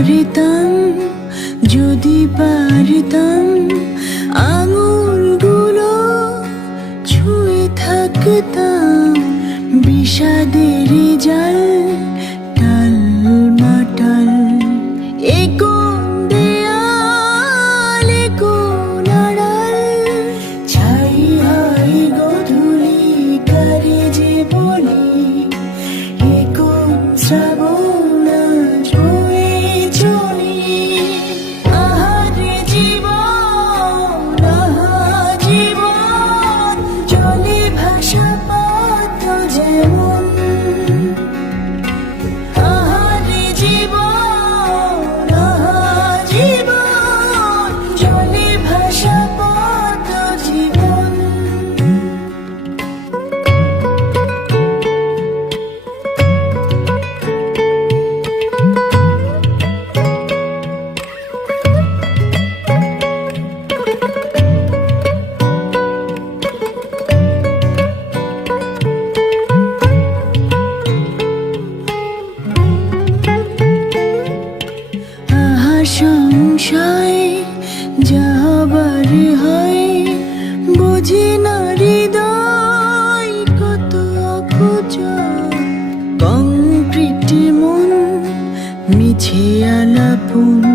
পারতাম, যদি পারতাম আঙুলগুলো ছুঁয়ে থাকতাম বিষাদের জাল টাল মাটাল। এ কোন দেয়াল, এ কোন আড়াল, ছাই হয় গধূলি কারে যে বলি। এ কোন শ্রাবণ ছুঁয়ে চলি। আহারে জীবন, আহা জীবন, জলে ভাসা পদ্ম যেমন। আহারে জীবন, আহা জীবন, জলে ভাসা পদ্ম জীবন। সংশয় যাবার হয়, বুঝি না হৃদয় কত অপচয়। কংক্রিট মন মিছে আলাপন,